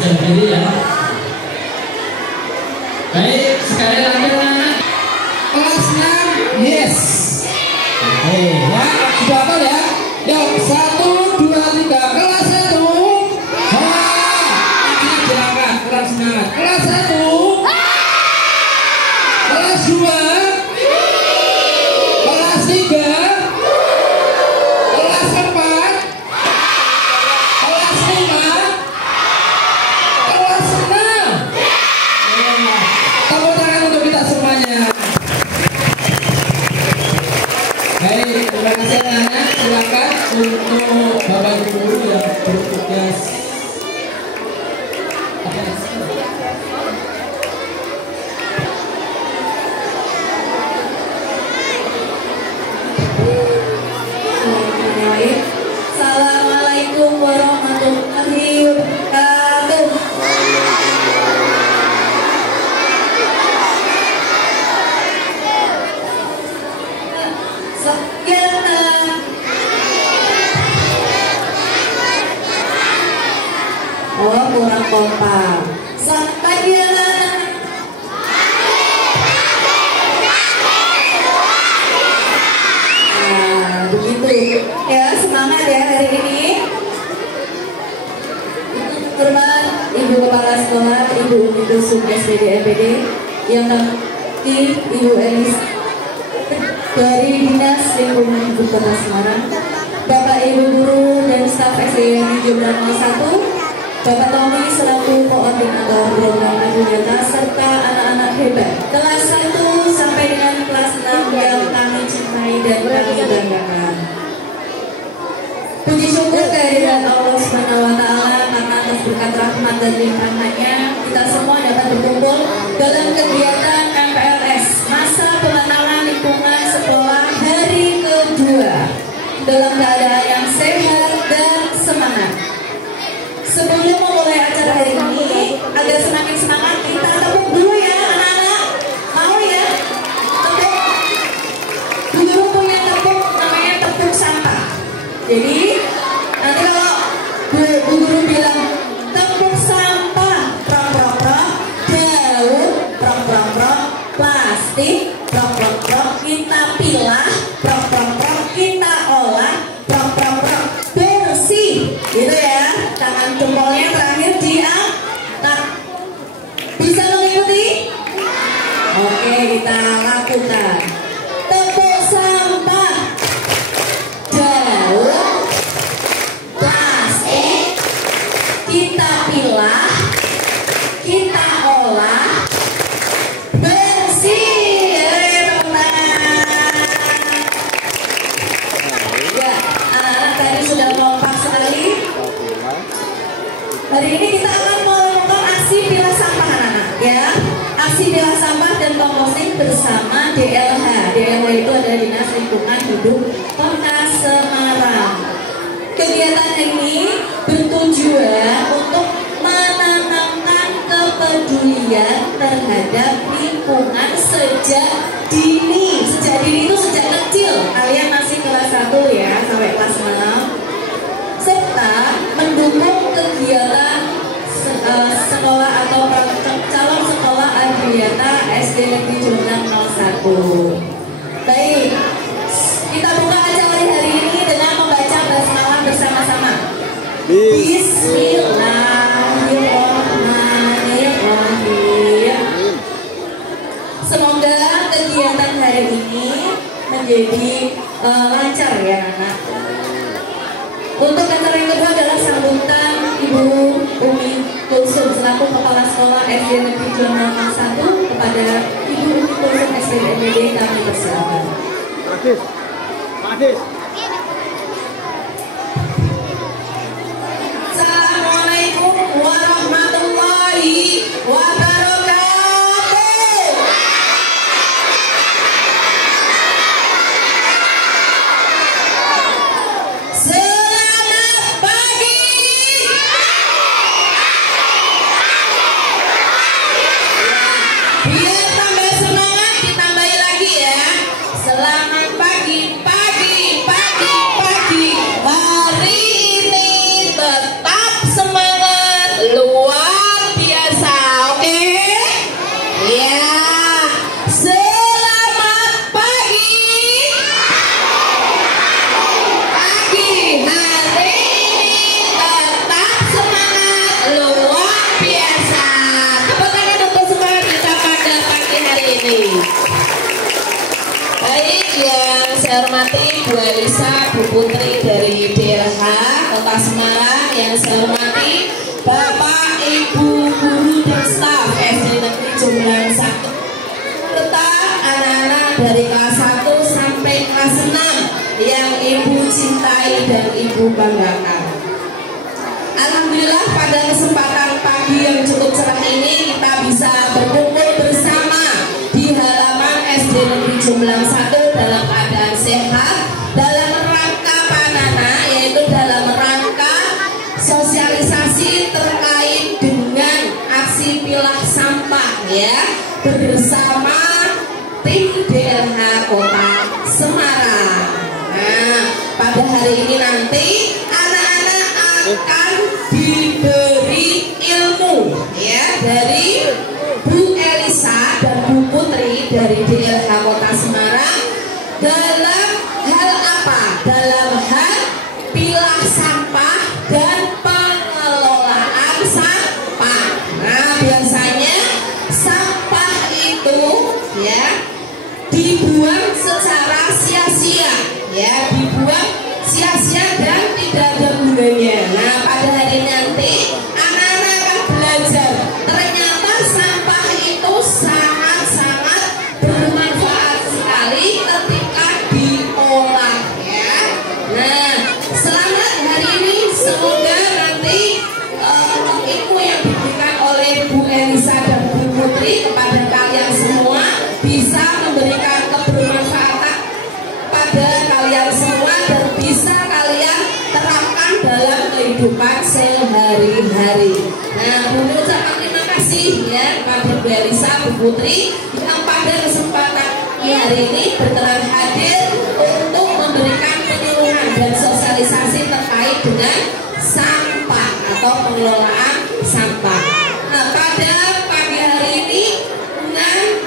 Jadi ya. Baik, sekali lagi anak kelas 6, yes. Oke, ya, sudah apa ya? Yuk, 1, 2, 3, kelas 1. Silakan, kelas semangat. Kelas 1, kelas 2, kelas 3, kelas 4, kelas 5, kelas 6. Tepuk tangan untuk kita semuanya. Baik, terima kasih anak-anak. Silakan untuk Bapak Ibu guru yang bertugas. Assalamualaikum warahmatullahi wabarakatuh. Oh, kurang kompak. Begitu ya, semangat ya hari ini. Hormat Ibu Kepala Sekolah, Ibu Umi Kulsum SPD MPD, yang kami Ibu Elis dari Dinas Lingkungan Hidup Kota Semarang, Bapak Ibu Guru dan staf SDN Jumlah 01, Bapak Tommy selaku koordinator program Adulata, serta anak-anak hebat kelas 1 sampai dengan kelas 6 yang kami cintai dan kami banggakan. Puji syukur kehadirat Allah SWT karena atas berkat rahmat dan limpahannya kita semua dapat berkumpul dalam kegiatan MPLS Masa Pengenalan Lingkungan Sekolah hari kedua dalam keadaan yang sehat dan semangat. Sebelum memulai acara hari ini, agar semakin semangat, kita tepuk dulu ya anak-anak. Mau ya? Tepuk. Bu Guru punya tepuk, namanya tepuk sampah. Jadi nanti kalau Bu Guru bilang tepuk sampah, prok-prok-prok, daun, prok-prok-prok, plastik, prok-prok-prok, kita pilah, prok-prok-prok, kita olah, prok-prok-prok, bersih, gitu ya. Tangan jempolnya terakhir diangkat. Bisa mengikuti? Oke, kita lakukan. Tepuk sampah, daun, plastik, kita pilah, kita olah, bersih. Ya, anak-anak tadi sudah kompak sekali. Hari ini kita akan melakukan aksi pilah sampah anak-anak ya. Aksi pilah sampah dan komposting bersama DLH. DLH itu adalah Dinas Lingkungan Hidup Kota Semarang. Kegiatan ini bertujuan untuk menanamkan kepedulian terhadap lingkungan sejak dini. Sejak dini itu sejak kecil. Kalian masih kelas 1 ya sampai kelas 6. Serta mendukung kegiatan sekolah atau calon sekolah Adriata SD Negeri Jombang 01. Baik, kita buka acara hari ini dengan membaca basmalah bersama-sama. Bismillahirrahmanirrahim. Semoga kegiatan hari ini menjadi lancar ya anak. Untuk acara yang kedua adalah sambutan Ibu Umi Kulsum selaku Kepala Sekolah SD Negeri Jombang 01 kepada Ibu Umi Kulsum SD MPD, kami persilakan. Assalamualaikum warahmatullahi wabarakatuh. Biar tambah semangat ditambahin lagi ya. Selamat pagi, pagi, pagi. saya hormati Bu Elisa, Bu Putri dari DLH Kota Semarang. Yang saya hormati Bapak, Ibu, guru dan staf SD Negeri Jomblang 1, serta anak-anak dari kelas 1 sampai kelas 6 yang Ibu cintai dan Ibu banggakan. Alhamdulillah pada kesempatan pagi yang cukup cerah ini kita bisa berkumpul bersama di halaman SD Negeri Jomblang 1 dalam keadaan sehat, dalam rangka panana, yaitu dalam rangka sosialisasi terkait dengan aksi pilah sampah ya bersama tim DLH Kota Semarang. Nah, pada hari ini nanti anak-anak akan diberi ilmu ya dari Bu Elisa dan Bu Putri dari DLH Kota Semarang dalam hal apa? Dalam hal pilah sampah dan pengelolaan sampah. Nah, biasanya sampah itu ya dibuang secara sia-sia ya, dibuang sia-sia dan tidak ada gunanya. Nah, pada hari nanti anak-anak akan belajar ternyata sampah itu sangat-sangat bermanfaat sekali ketika diolah ya. Nah, selamat hari ini, semoga nanti ilmu yang diberikan oleh Bu Elisa dan Bu Putri kepada kalian semua bisa memberikan kebermanfaatan pada kalian semua dan bisa kalian terapkan dalam kehidupan sehari-hari. Nah, Bu ucapkan terima kasih ya kepada Bu Elisa, Bu Putri yang pada kesempatan hari ini berkenan hadir untuk memberikan penyuluhan dan sosialisasi terkait dengan sampah atau pengelolaan sampah. Nah, pada pagi hari ini dengan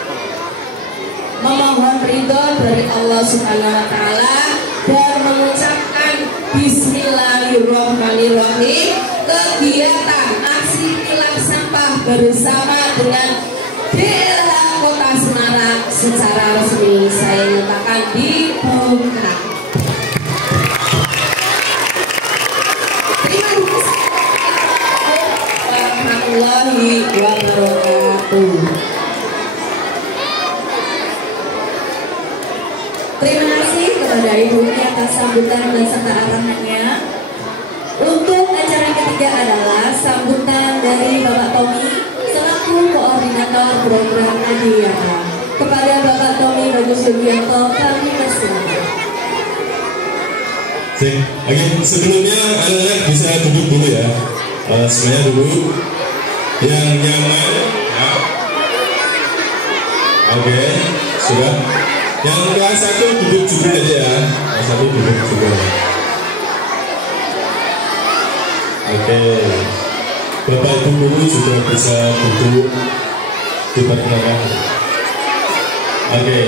memohon ridho dari Allah Subhanahu wa Ta'ala dan mengucapkan Bismillahirrahmanirrahim, kegiatan aksi pilah sampah bersama dengan DLH Kota Semarang secara resmi saya nyatakan dibuka. Terima kasih warahmatullahi wabarakatuh. Terima kasih kepada Ibu atas sambutan dan serta arahannya. Untuk acara ketiga adalah sambutan dari Bapak Tommy selaku koordinator program Adiata. Kepada Bapak Tommy Bagus Yugianto kami persilakan. Oke, sebelumnya anak-anak bisa duduk dulu ya. Semuanya dulu yang nyaman ya. Oke, sudah. Yang kelas 1 duduk juga aja ya. Kelas 1 duduk juga. Oke. Bapak Ibu guru juga bisa duduk diperkenalkan. Oke.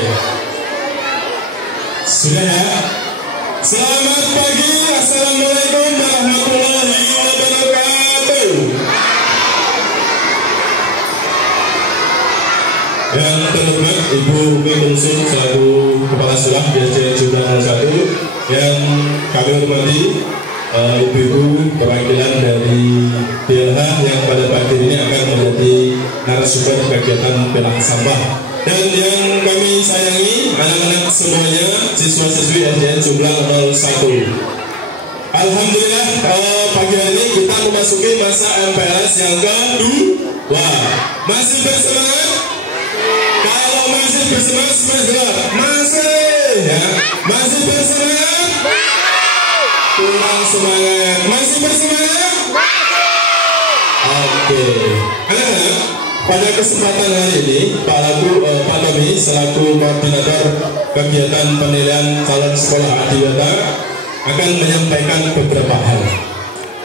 Sudah ya. Selamat pagi. Assalamualaikum warahmatullahi wabarakatuh. Yang terhormat Ibu Umi Tumsun selaku Kepala Sekolah di SD Jomblang 1, yang kami hormati ibu-ibu perwakilan dari DLH yang pada pagi ini akan menjadi narasumber kegiatan pilah sampah, dan yang kami sayangi anak-anak semuanya, siswa-siswi SD Jomblang 01. Alhamdulillah pagi hari ini kita memasuki masa MPLS yang kedua. Masih bersemangat? Kalau masih bersemangat, masih ya, masih bersemangat? Kurang semangat, masih bersemangat? Oke, anak-anak, pada kesempatan hari ini Pak Tommy selaku koordinator kegiatan penilaian calon sekolah adiwata akan menyampaikan beberapa hal.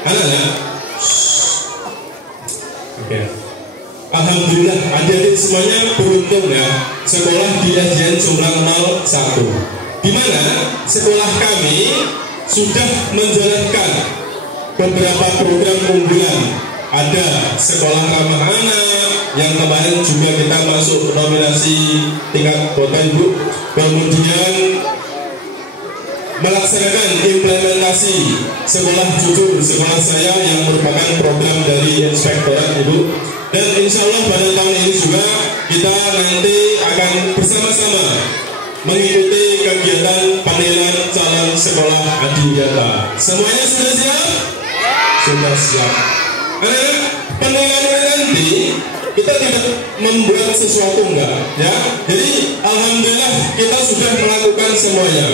Anak-anak, oke. Alhamdulillah adik-adik semuanya beruntung ya sekolah di SDN Jomblang 01, di mana sekolah kami sudah menjalankan beberapa program unggulan. Ada sekolah ramah anak yang kemarin juga kita masuk nominasi tingkat kota Ibu, kemudian melaksanakan implementasi sekolah jujur sekolah saya yang merupakan program dari Inspektorat Ibu. Dan insya Allah pada tahun ini juga kita nanti akan bersama-sama mengikuti kegiatan penilaian calon sekolah adiwiyata. Semuanya sudah siap? Sudah siap. Penilaian ini nanti kita tidak membuat sesuatu enggak, ya. Jadi alhamdulillah kita sudah melakukan semuanya.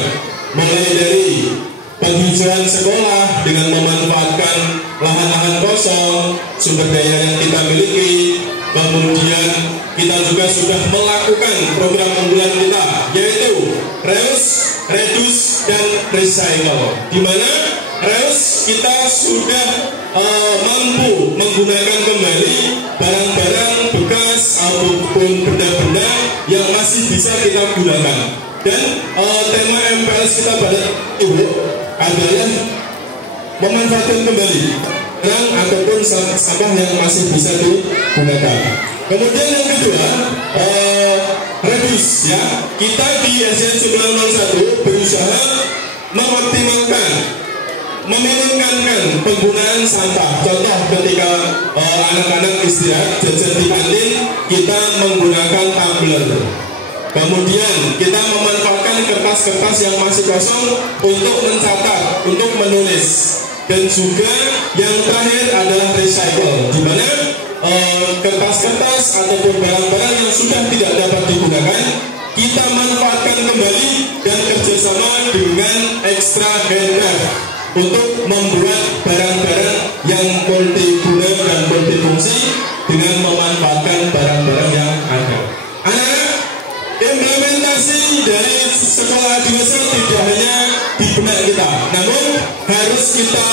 Mulai dari penghijauan sekolah dengan memanfaatkan lahan-lahan kosong, sumber daya yang kita miliki. Kemudian kita juga sudah melakukan program unggulan kita, yaitu reuse, reduce, dan recycle. Di mana reuse kita sudah mampu menggunakan kembali barang-barang bekas ataupun benda-benda yang masih bisa kita gunakan. Dan tema MPLS kita pada Ibu adalah memanfaatkan kembali barang ataupun sampah yang masih bisa digunakan. Kemudian yang kedua, reduce, ya. Kita di SDN 901 berusaha mengoptimalkan, meminimkan penggunaan sampah. Contoh ketika anak-anak istirahat jajan di kantin, kita menggunakan tumbler. Kemudian kita memanfaatkan kertas-kertas yang masih kosong untuk mencatat, untuk menulis. Dan juga yang terakhir adalah recycle, di mana kertas-kertas ataupun barang-barang yang sudah tidak dapat digunakan kita manfaatkan kembali dan kerjasama dengan extra handcraft untuk membuat barang-barang yang multiguna dan multifungsi dengan memanfaatkan barang-barang yang ada. Implementasi dari sekolah adiwiyata tidak hanya di benak kita, namun harus kita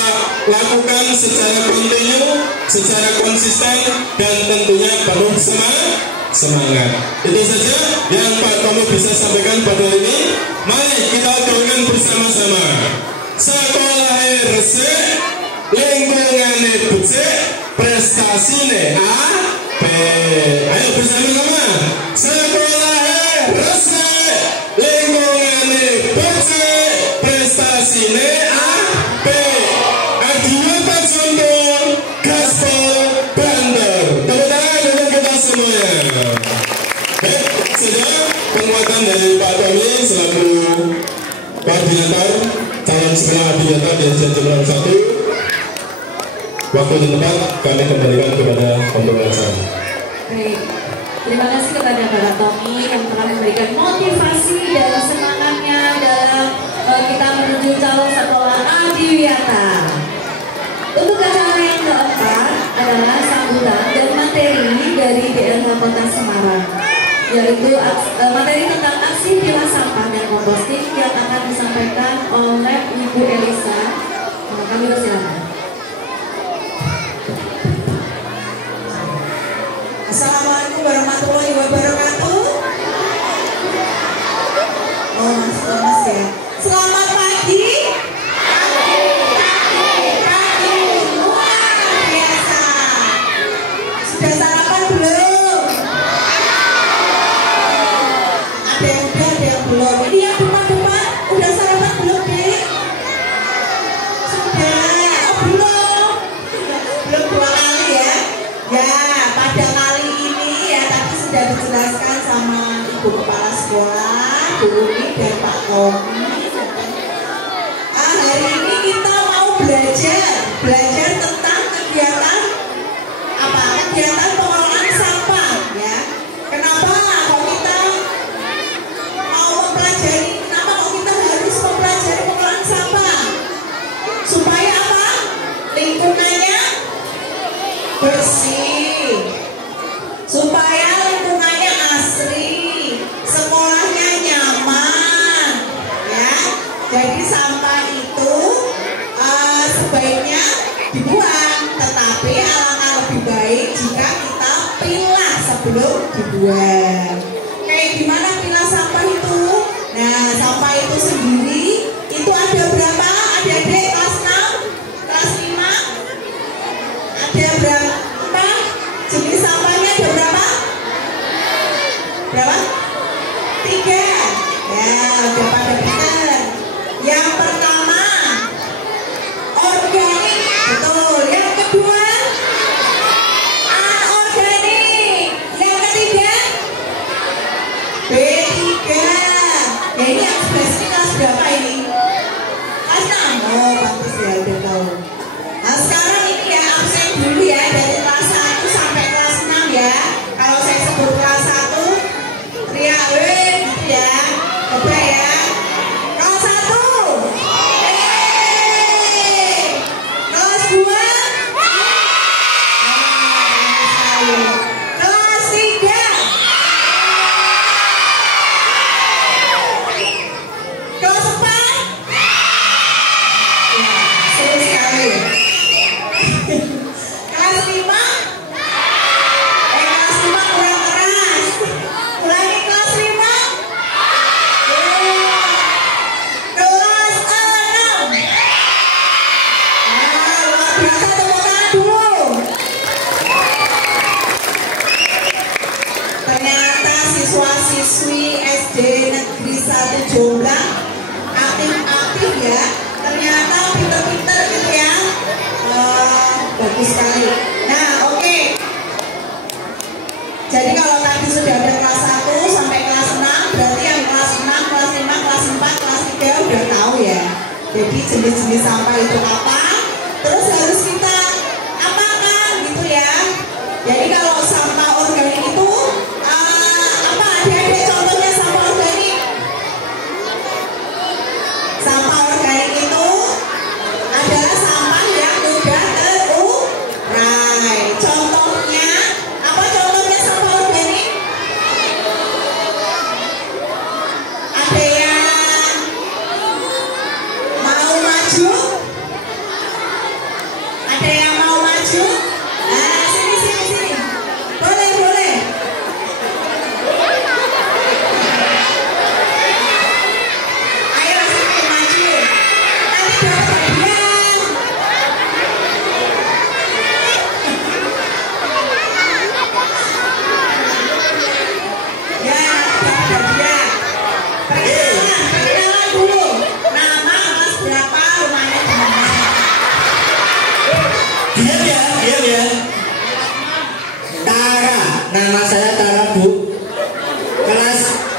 lakukan secara kontinu, secara konsisten, dan tentunya penuh semangat. Itu saja yang Pak Tomo bisa sampaikan pada hari ini. Mari kita doakan bersama-sama. Sekolah resik, lingkungannya becik, prestasine A, B. Ayo bersama-sama. Sekolah resik, lingkungannya becik, prestasine A, B. Adiwiyata Jombang, Gaspol, Banter. Tepuk tangan untuk kita semuanya. Baik, sudah penguatan dari Pak Tommy selaku koordinator calon sekolah adiwiyata di SDN 901. Waktu dan tempat kami kembalikan kepada pembukaan acara. Baik, terima kasih kepada Pak Tommy yang telah memberikan motivasi dan semangatnya dalam kita menuju calon sekolah adiwiyata. Untuk acara yang keempat adalah sambutan dan materi dari DLH Kota Semarang, yaitu materi tentang aksi pilah sampah dan komposting yang akan disampaikan oleh Ibu Elisa. Kami persilakan. Assalamualaikum warahmatullahi wabarakatuh. Oh, mas ya. Selamat pagi. Pagi luar biasa. Sudah sarapan belum? Ada yang udah, ada yang belum. Ini yang depan-depan udah sarapan belum, Dek? Sudah. Oh, belum. Belum 2 kali ya. Ya, pada kali ini ya tadi sudah dijelaskan sama Ibu Kepala Sekolah, Bu Umi dan Pak Tommy. Hari ini kita mau belajar tentang kegiatan apa? Kegiatan pengelolaan sampah ya. Kenapa kok kita mau mempelajari? Kenapa kok kita harus mempelajari pengelolaan sampah? Supaya apa? Lingkungannya bersih, supaya lingkungannya asri, sekolahnya nyaman, ya. Jadi sampah itu sebaiknya dibuang, tetapi alangkah lebih baik jika kita pilah sebelum dibuang. Kayak gimana pilah sampah itu? Nah, sampah itu sendiri itu ada berapa? Adik-adik kelas 6, kelas 5? Ada berapa? Jenis sampahnya ada berapa? Berapa? 3. Ya, udah pada benar. Yang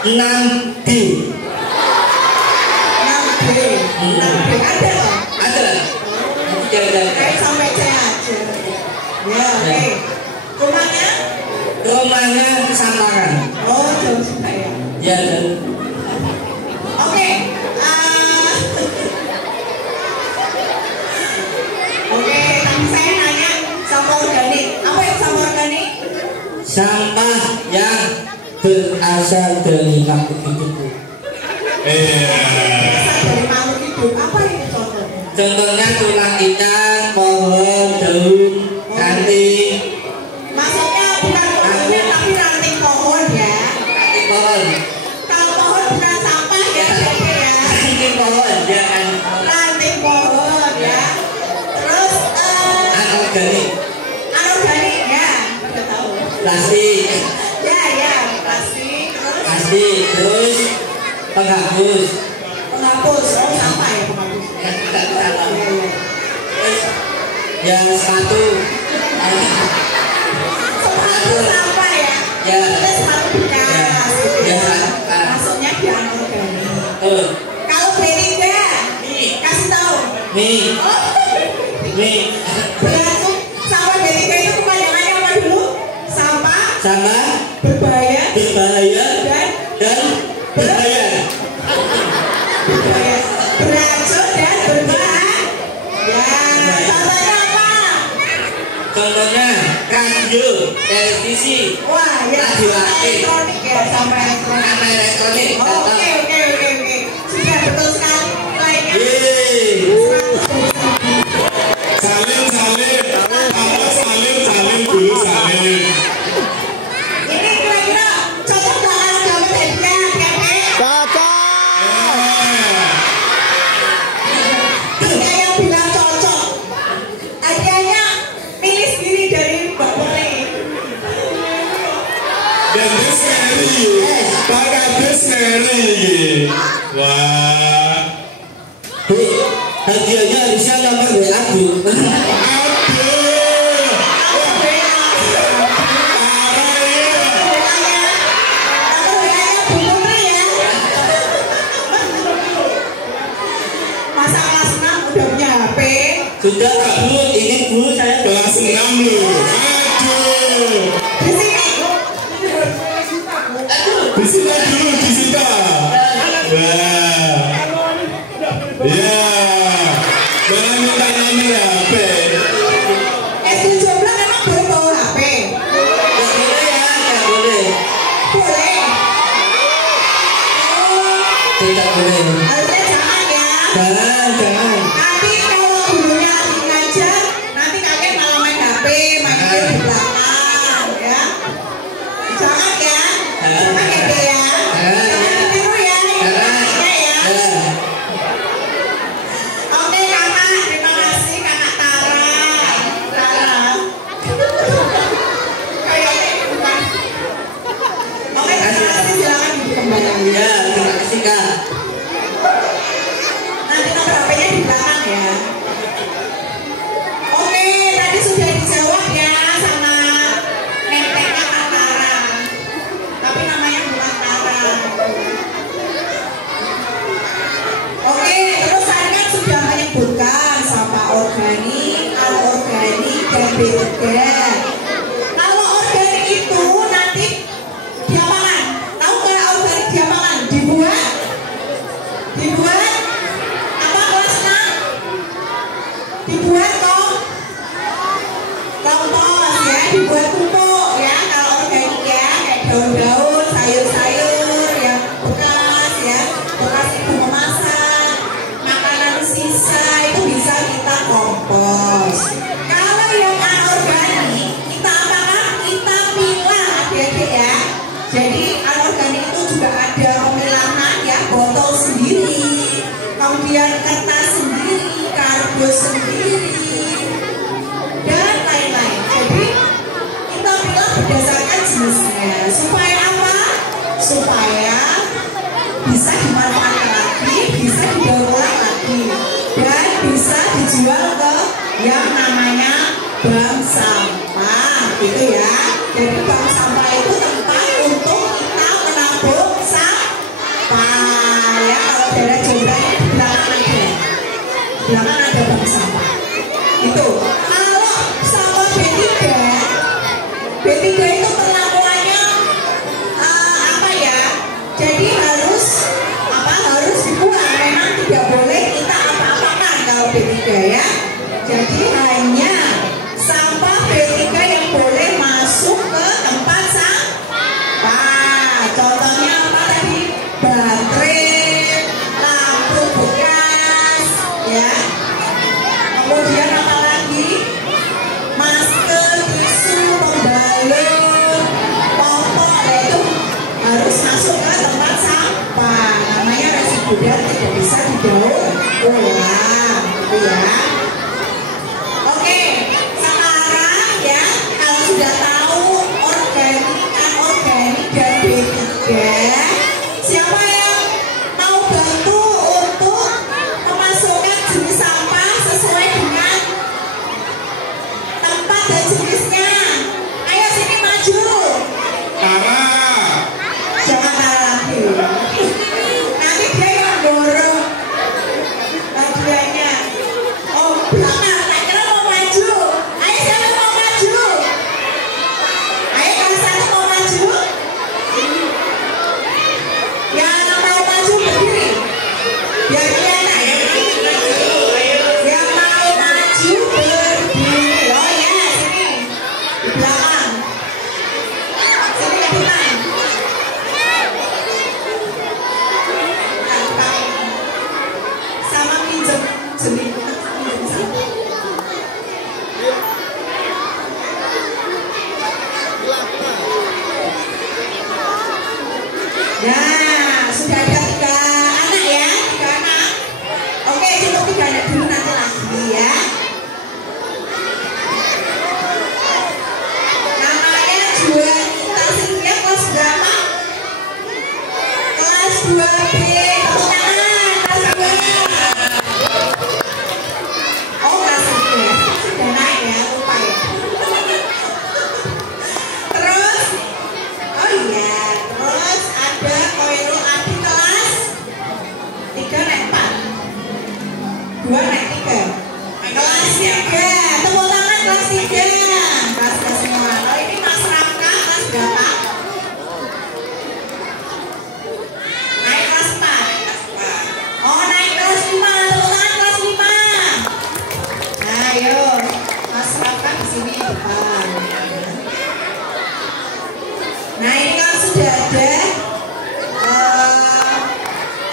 6D. 6B. 6B ada loh. Ada. Kayak sampai C aja. Ya, oke. Rumahnya? Rumahnya Santangan. Oh, jauh juga ya. Ya. Oke. Oke, tadi saya nanya sampah organik. Apa itu sampah organik? Sampah yang berasal dari makhluk hidup. Berasal dari makhluk hidup. Apa itu contohnya? Contohnya tulang ikan, pohon, daun, ranting. Maksudnya bukan pohonnya tapi ranting pohon ya. Ranting pohon. Kalau pohon bukan sampah ya, jadi ya. Ranting pohon, ya kan. Ranting pohon ya. Terus Anorganik. anorganik ya. Udah tahu. Plastik. Ya, plastik. Terus Plastik. Terus penghapus. penghapus. Oh, sampah ya penghapus. Ya, tidak salah. Iya, iya. Terus yang sepatu. Sepatu sampah ya. Ya. Itu sepatu bekas. Gitu Ya, ya. ya. Maksudnya di anorganik. Tuh. Kalau B3 Nih. kasih tahu. Nih. Oh. Nih. Berarti sampah B3 itu kepanjangannya apa dulu? Sampah Sama berbahaya berbahaya dan dan berbahaya. berbahaya, beracun dan berbahaya. Ya, contohnya apa? Contohnya radio, televisi, Wah, ya Radio sampah aktif. elektronik ya, sampah elektronik. kamera elektronik. Oh, oke. Sudah betul sekali. Lainnya. Yeay. 100%. Salim. Tambah salim dulu salim. Ini kira-kira cocok nggak kalau dapat hadiah, Keke? Ada yang bilang cocok. Hadiahnya milih sendiri dari Mbak Putri. Dan this Mary, Pak Kades Mary. Wah, Bu, hadiahnya harusnya nomor WA, Bu. aduh, Masa kelas 6 udah punya HP? Sudah, Kak, Bu. Ini, Bu, saya kelas 6 loh. Aduh, Di sini. disita dulu, disita. Wah, ya, malah minta nomor HP. SD jomblo emang boleh bawa HP? nggak boleh ya, nggak boleh. Boleh. Oh, Tidak boleh. harusnya jangan ya. Jangan. Nanti kalau gurunya lagi ngajar, nanti kalian malah main HP, main game di belakang, ya. Jangan ya. Jangan ya, Be, ya. Jangan ditiru ya. Ingatnya ya. Oke, Kakak. Terima kasih, Kakak Tara. Kayaknya bukan. Oke, terima kasih. Silakan ibu kembali. Ya, terima kasih, Kak. Nanti nomor HP-nya di belakang ya. Oke, tadi sudah dijawab ya sama neneknya Kak Tara. Tapi namanya bukan Tara. Oke, terus tadi kan sudah menyebutkan sampah organik, anorganik, dan B3. Kalau organik itu nanti diapakan? Tahu nggak organik diapakan? Dibuat apa kelasnya? Dibuat kompos ya, dibuat pupuk ya. Kalau organik ya, kayak daun-daun, sayur-sayur ya, bekas ibu memasak, makanan sisa itu bisa kita kompos. Kalau yang anorganik, kita apakan? Kita pilah, adik-adik ya. Jadi anorganik itu juga ada pemilahan ya, botol sendiri, kemudian kertas sendiri, kardus sendiri, dan lain-lain. Jadi kita pilah berdasarkan jenisnya. Supaya apa? Supaya bisa dimanfaatkan lagi, bisa didaur ulang lagi, dan bisa dijual ke yang namanya bank sampah, gitu ya. Jadi bank sampah itu tempat untuk kita menabung sampah. kemudian tidak bisa didaur ulang, gitu ya. Oke, sekarang ya kalau sudah tahu organik, anorganik dan B3, siapa yang mau bantu untuk memasukkan jenis sampah sesuai dengan tempat dan jenisnya? Ayo sini maju. Jangan lagi. Nanti dia yang dorong bagiannya. Oh, belakang. Tak kira mau maju. Ayo siapa mau maju? Ayo kalau satu mau maju. Yang mau maju berdiri. Biar kelihatan. Yang mau maju berdiri. Oh ya, sini. Di belakang. Sini ke depan. Sama pinjam jenis ya, sudah ada 3 anak ya, 3 anak. Oke, cukup 3 anak dulu, nanti lagi ya. Namanya Juanita Cynthia, kelas berapa? Kelas 2B. Tepuk tangan, kelas 2. Oh, kelas 3. Sudah naik ya, lupa ya. Terus, oh iya, terus ada Koiro Adi kelas 3 naik 4. 2 naik 3. Kelas 3. Tepuk tangan kelas 3. Kelas 3 semua. Oh, ini Mas Raka kelas berapa? Naik kelas 4. Oh, naik kelas 5. Tepuk tangan kelas 5. Nah, ayo. Mas Raka di sini depan. Nah, ini kan sudah ada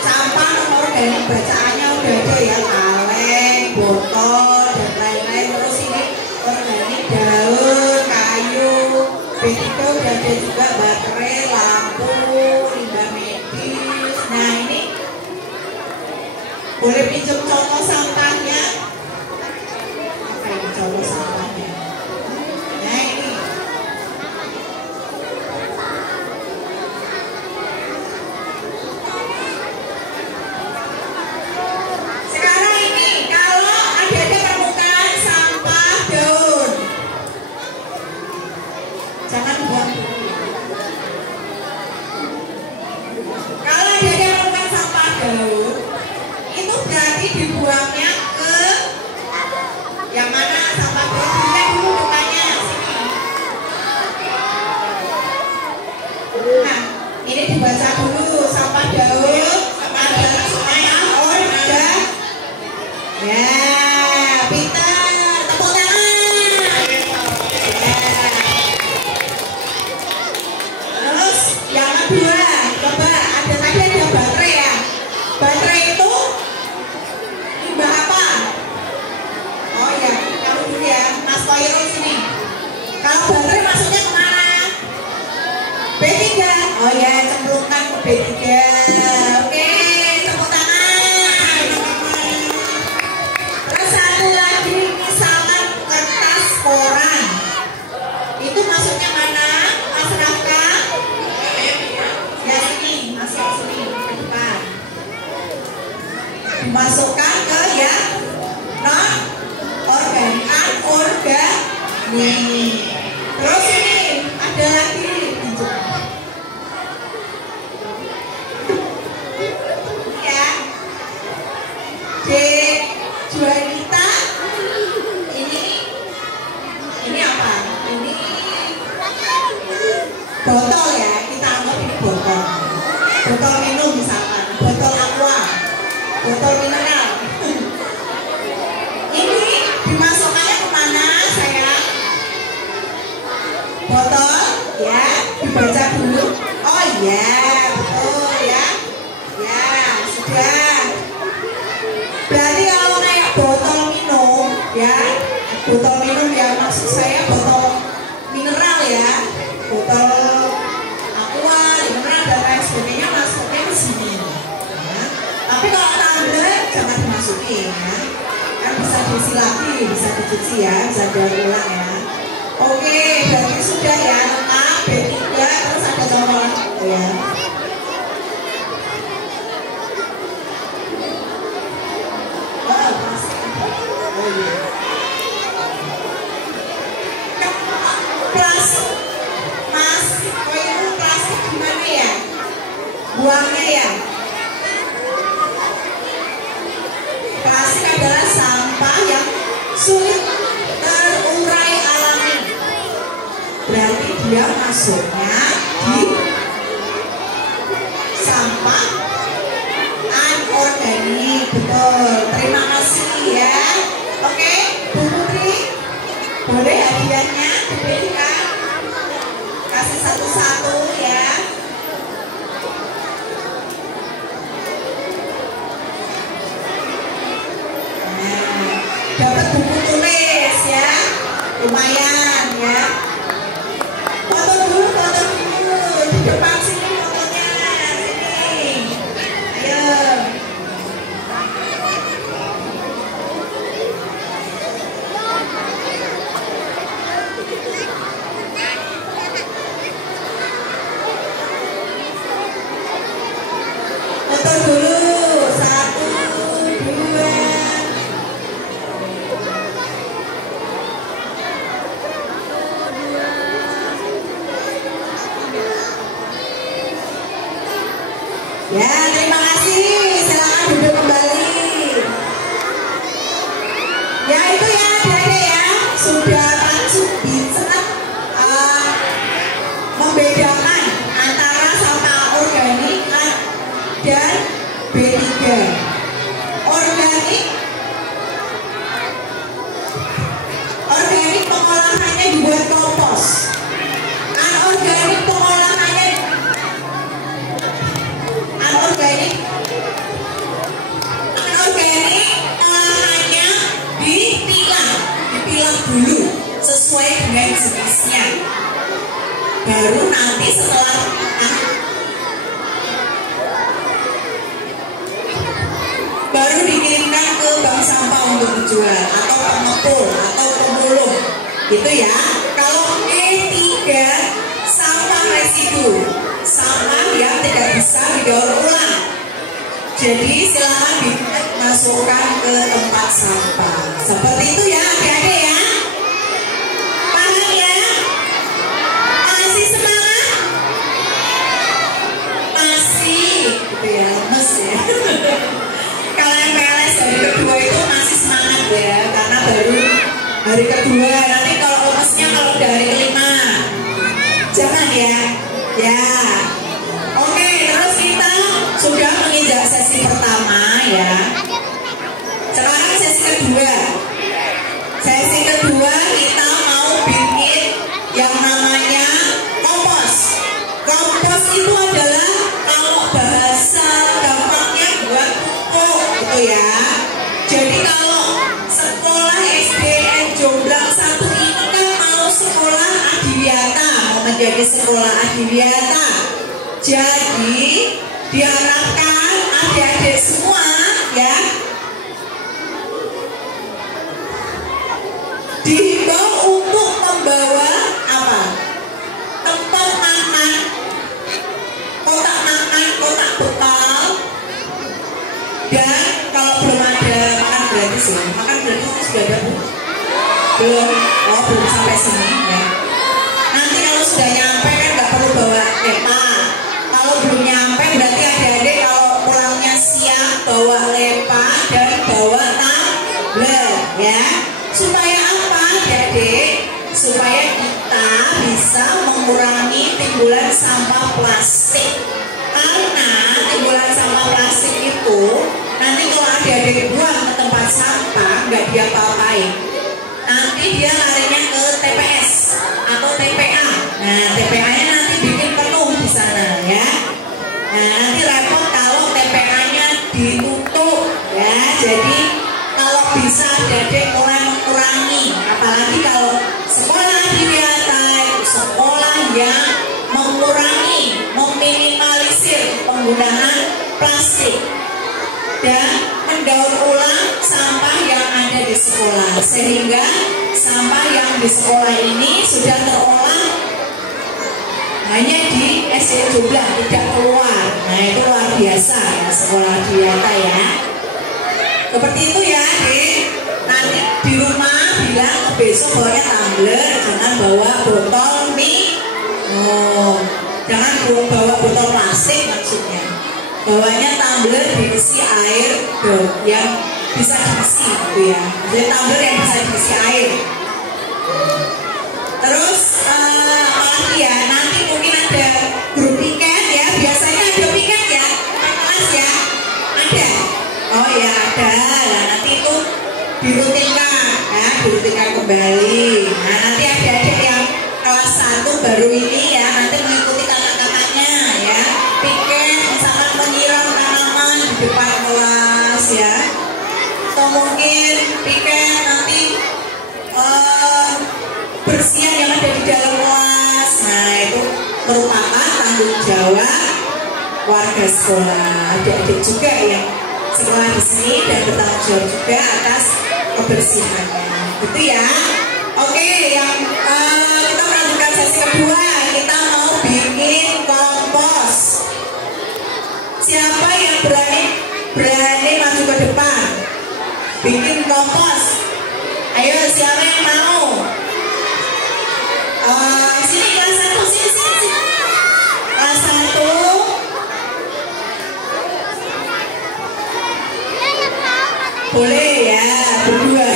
sampah non-organik, bacaannya udah ada ya, kaleng, botol, dan lain-lain. Terus ini organik, daun, kayu, B3 udah ada juga, baterai, lampu, limbah medis. Nah, ini boleh pinjam contoh sampahnya. Apa ini contoh sampahnya? Nah, ini sekarang ini kalau ada permukaan sampah daun, jangan buang. Kalau ada permukaan sampah daun, itu berarti dibuangnya ke yang mana sampah daun? Dilihat dulu depannya sini. Nah, ini dibaca dulu, sampah daun adalah sampah organik. Ya, pintar, tepuk tangan. Ya. Terus yang kedua, coba ada tadi ada baterai ya. Baterai itu limbah apa? Oh ya, kamu dulu ya, Mas Koiro sini. Kalau baterai masuknya kemana? B3. Oh ya, cemplungkan ke B3. Oke, tepuk tangan. Terus satu lagi, misalkan kertas koran, itu masuknya mana? Mas Raka? Ya sini, masuk sini ke depan. Dimasukkan ke yang non organik, anorganik. Terus ini ada lagi. Ya, Juanita, ini apa? Ini botol ya, kita anggap ini botol. Botol minum misalkan, botol aqua, botol mineral. Ini dimasukkannya kemana sayang? Botol ya, dibaca dulu. Oh iya, betul ya. Ya, sudah. Berarti kalau kayak botol minum ya, botol minum ya, maksud saya botol mineral ya, botol aqua, mineral dan lain sebagainya masuknya ke sini. Ya. ya. Kan bisa diisi lagi, bisa dicuci ya, bisa daur ulang ya. Oke, berarti sudah ya, lengkap B3 terus ada congkolan ya. Buangnya ya. Plastik adalah sampah yang sulit terurai alami. Berarti dia masuknya di sampah anorganik. Betul. Terima kasih ya. Oke, Bu Putri, boleh hadiahnya diberikan. Kasih satu-satu ya. Dapat buku tulis ya, lumayan ya. Foto dulu di depan sini fotonya, sini. Ayo. Foto dulu, 1, 2. Ya, terima kasih. Silakan duduk kembali. Ya, itu ya, adik-adik ya. Sudah langsung bisa membedakan antara sampah organik dan B3. Organik pengolahannya dibuat kompos. Anorganik pengolahannya olahannya dipilah dulu sesuai dengan jenisnya. Baru nanti setelah baru dikirimkan ke bank sampah untuk dijual atau pengepul atau pemulung, gitu ya. Kalau E3 sampah residu, sampah yang tidak bisa didaur ulang. Jadi silakan dimasukkan ke tempat sampah. Seperti itu ya adik-adik ya. Paham ya? Masih semangat? Masih gitu ya, lemes ya. Kalau yang PLS hari kedua itu masih semangat ya, karena baru hari kedua. Nanti kalau lemesnya kalau udah hari kelima, jangan ya. Ya. Oke, terus kita sudah menginjak sesi pertama ya. Sekarang sesi kedua. Sesi kedua kita mau bikin yang namanya kompos. Kompos itu adalah kalau bahasa gampangnya buat pupuk gitu ya. Jadi kalau sekolah SDN Jomblang 1 ini kan mau sekolah adiwiyata, mau menjadi sekolah adiwiyata. Jadi diharapkan adik-adik semua ya dihimbau untuk membawa apa? Tempat makan, kotak bekal, dan kalau belum ada makan gratis ya, makan gratis itu sudah ada Bu? Belum? Oh belum sampai sini ya. Nanti kalau sudah nyampe kan nggak perlu bawa lepa. Kalau belum nyampe berarti adik-adik kalau pulangnya siang bawa lepa dan bawa tumbler ya. Supaya apa adik-adik? Supaya kita bisa mengurangi timbulan sampah plastik. Karena timbulan sampah plastik itu nanti kalau adik-adik buang ke tempat sampah nggak diapa-apain. Nanti dia larinya ke TPS atau TPA. Nah TPA-nya nanti bikin penuh di sana ya. Nah nanti repot kalau TPA-nya ditutup ya. Jadi kalau bisa adik-adik mulai mengurangi, apalagi kalau sekolah adiwiyata, sekolah yang mengurangi, meminimalisir penggunaan plastik dan mendaur ulang sampah sekolah, sehingga sampah yang di sekolah ini sudah terolah hanya di SD Jomblang, tidak keluar. Nah itu luar biasa ya sekolah Diata ya. Seperti itu ya, Dek. Nanti di rumah bilang besok bawanya tumbler, jangan bawa botol mie. Jangan bawa botol plastik maksudnya. Bawanya tumbler diisi air yang bisa diisi gitu ya. Jadi tumbler yang bisa diisi air. Terus apalagi ya, nanti mungkin ada grup piket ya. Biasanya ada piket ya, kelas ya. Ada. Oh ya ada. Nah, nanti itu dirutinkan ya, dirutinkan kembali. Nah nanti adik-adik yang kelas 1 baru ini ya, nanti mengikuti kakak-kakaknya ya. Piket misalkan menyiram tanaman di depan kelas ya. Atau mungkin piket nanti bersihan yang ada di dalam kelas. Nah itu merupakan tanggung jawab warga sekolah, adik-adik juga yang sekolah di sini dan bertanggung jawab juga atas kebersihannya, gitu ya. Oke, yang kita melanjutkan sesi kedua, kita mau bikin kompos. Siapa yang berani maju ke depan bikin kompos? Ayo, siapa yang mau? Sini kelas 1, sini. Kelas 1 boleh ya, berdua.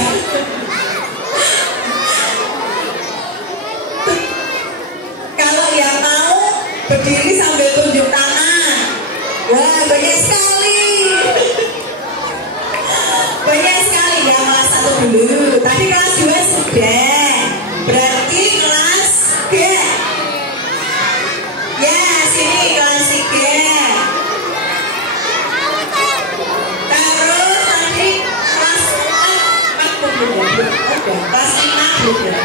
Kalau yang mau berdiri sambil tunjuk tangan. Wah, banyak sekali. Banyak sekali ya, kelas 1 dulu. Tadi kelas 2 sudah. Berarti kelas 3. Ya, sini kelas 3. Terus tadi kelas 4 belum. Kelas 5 belum.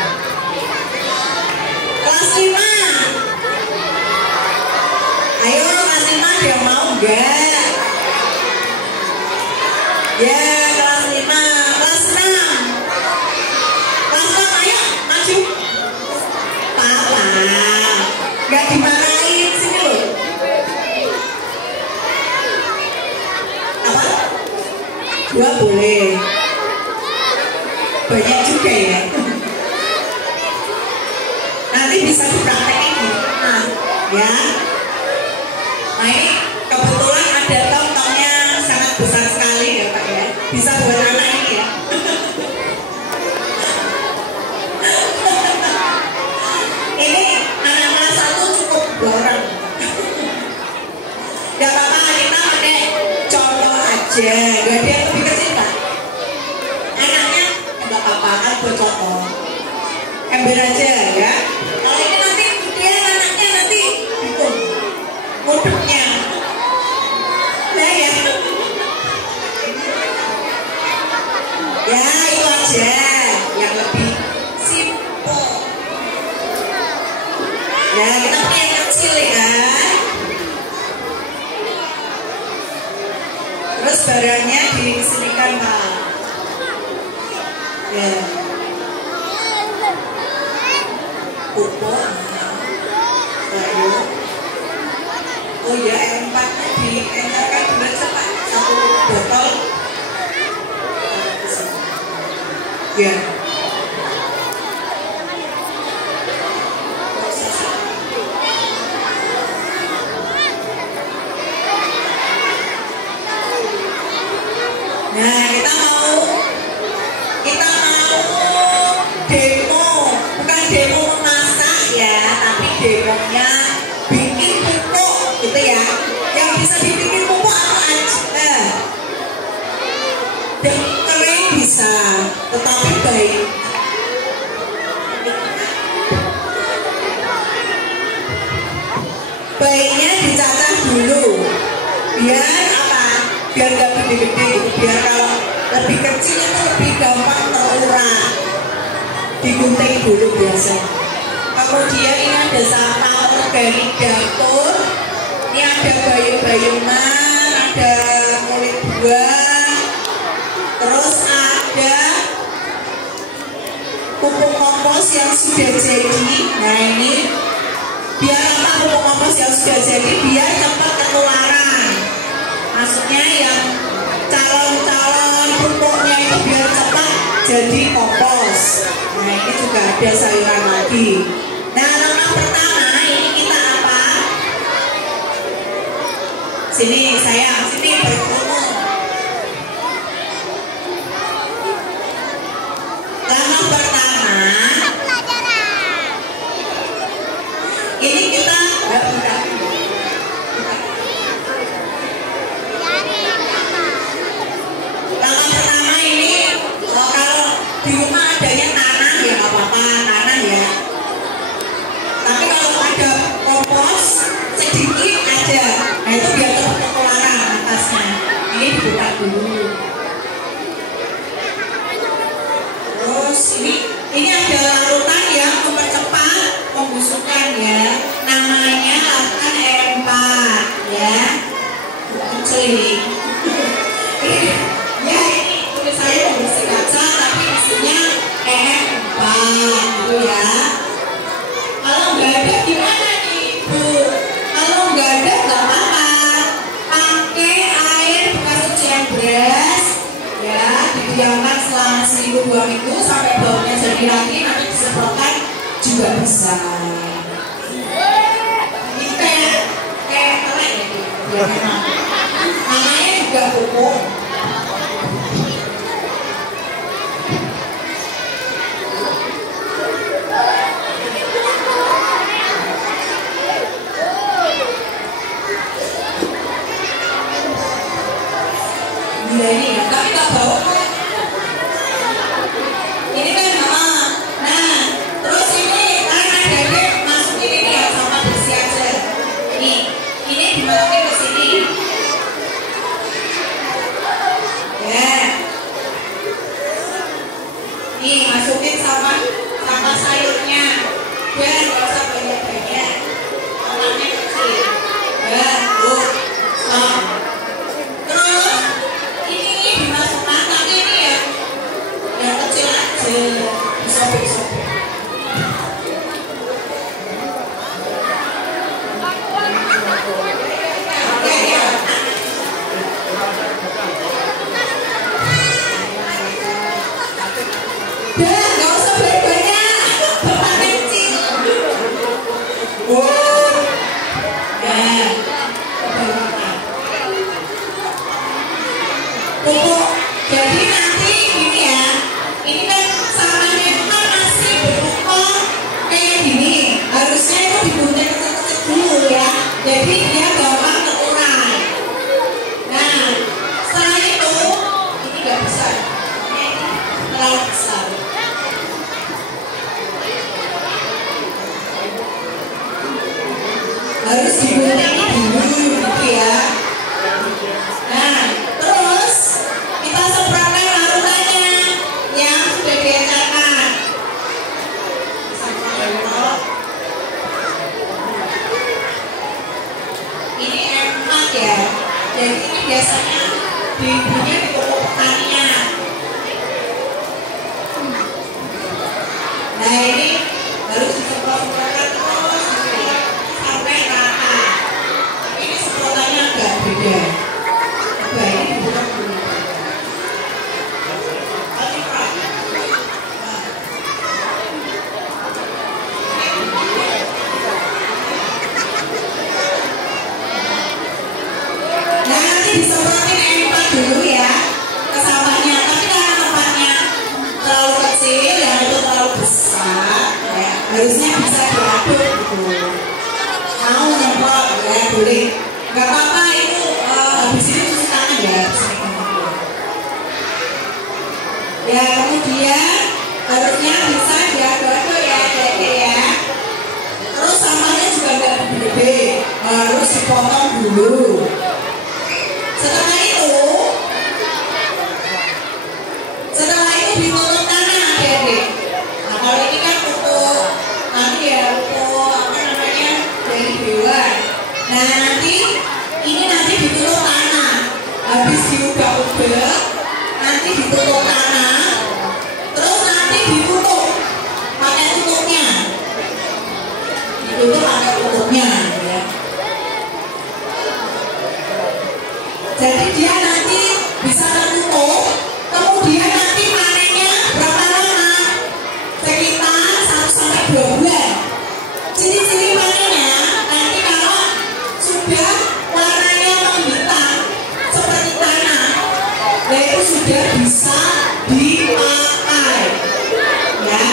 Kelas 5. Ayo kelas 5 dia mau enggak? Ya, kelas 5. Kelas 6. Kelas 6 ayo maju. Papa enggak dimarahin, sini loh. Apa? 2 boleh. Banyak juga ya. Nanti bisa dipraktekin di rumah ya. Nah ini kebetulan ada tong-tongnya sangat besar sekali ya Pak ya. Bisa buat anak ini ya. Ini anak kelas 1 cukup borong. Gak apa-apa, kita pakai contoh aja. Gak ada yang lebih kecil Pak. Anaknya gak apa-apa kan buat contoh. Ember aja ya. Kalau ini nanti dia anaknya nanti bingung muduknya. Nah ya. Ya itu aja yang lebih simple. Ya kita pakai yang kecil ya. Terus barangnya disinikan Pak. Ya. Pupuk, sayur. Oh ya, empatnya diencerkan dulu cepat. 1 botol. Ya. Nah, kita mau demo, bukan demo memasak ya, tapi demonya bikin pupuk gitu ya. Yang bisa dibikin pupuk apa aja? Dan kering bisa, tetapi baik. Baiknya dicacah dulu, biar apa? Biar gak gede-gede, biar kalau lebih kecil itu lebih gampang terurai. Digunting dulu biasanya. Kemudian ini ada sampah organik dapur. Ini ada bayam-bayaman, ada kulit buah. Terus ada sudah jadi. Nah ini biar apa pupuk kompos yang sudah jadi biar cepat ketularan. Maksudnya yang calon-calon pupuknya itu biar cepat jadi kompos. Nah ini juga ada sayuran lagi. Nah langkah pertama ini kita apa? Sini sayang, sini berkerumun. Langkah pertama ini kita langkah pertama ini kalau di rumah adanya tanah ya nggak apa-apa, tanah ya. Tapi kalau ada kompos sedikit aja, nah itu biar tetap ketularan atasnya. Ini dibuka dulu. Terus ini ada larutan yang mempercepat pembusukan ya. Namanya larutan E4 ya. Kecil. Ya ini tulisannya pembersih kaca tapi isinya E4 gitu ya. Kalau nggak ada gimana nih Bu? Kalau nggak ada nggak apa-apa. Pakai air bekas cucian beras ya, didiamkan selama 1 2 minggu sampai baunya jadi rapi, nanti disemprotkan juga bisa. Ini kayak telek ya, namanya juga pupuk. Gila ini ya, tapi tak bau kok. Ini kan nah terus ini kan ada masukin ini ya sama bersih aja. Ini dimasukin ke sini. Ya. Nih masukin sama sayurnya. Biar nggak usah banyak-banyak. Tangannya kecil. Ya, tuh. Terus ini dimasukkan tapi ini ya yang kecil aja, disobek-sobek. Dan nggak usah banyak-banyak, bapak kecil. Wow. Dan pupuk. Jadi nanti ini ya, ini kan sarannya itu kan masih berupa kayak gini. Harusnya itu digunting kecil-kecil dulu ya. Jadi dia gampang terurai. Nah, setelah itu ini nggak besar, ini terlalu besar. Harus digunting dulu gitu ya. Nah, terus kita semprotkan larutannya yang sudah diencerkan. Ini M4 ya. Jadi ini biasanya dibunyi di pupuk pertanian. Nah ini harus disemprot-semprotkan terus sampai rata. Tapi ini semprotannya agak beda. Coba ini dibuka dulu. Nah nanti disemprotin M4 dulu ya ke sawahnya. Tapi karena tempatnya terlalu kecil, yang itu terlalu besar ya, harusnya bisa diaduk gitu. Mau nyemprot ya boleh. Gak apa-apa itu habis itu cuci tangan ya. Ya kemudian harusnya bisa diaduk-aduk ya adik-adik ya. Terus sampahnya juga nggak gede, harus dipotong dulu. Setelah itu ditutup tanah adik-adik. Nah kalau ini kan pupuk nanti ya pupuk apa namanya dari hewan. Nah nanti ini nanti ditutup tanah. Habis diubah-ubah nanti ditutup tanah. Terus nanti ditutup pakai tutupnya dia nanti bisa tertutup, kemudian nanti panennya berapa lama? Sekitar 1 sampai 2 bulan. Ciri-ciri panennya nanti kalau sudah warnanya menghitam seperti tanah, itu sudah bisa dipakai, ya.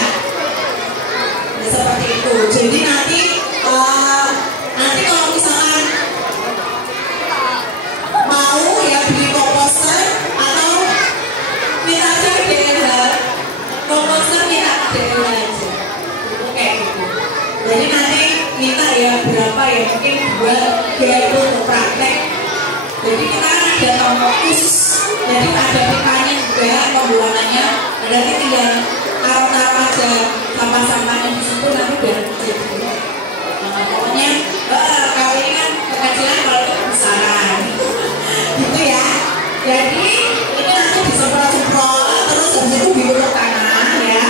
Nah, seperti itu. Jadi nanti kalau misalkan mau ya beli komposter atau minta aja ke DLH, komposter minta ke DLH aja, oke gitu. Jadi nanti minta ya berapa ya, mungkin buat dia itu untuk praktek. Jadi kita ada tombol khusus, jadi ada pipanya juga pembuangannya, nanti tinggal taruh aja sampah-sampahnya di situ, nanti biar kecil. Nah, pokoknya kalau ini kan kekecilan, kalau itu besaran gitu ya. Jadi ini nanti disemprot-semprot, terus habis itu diurut tanah ya,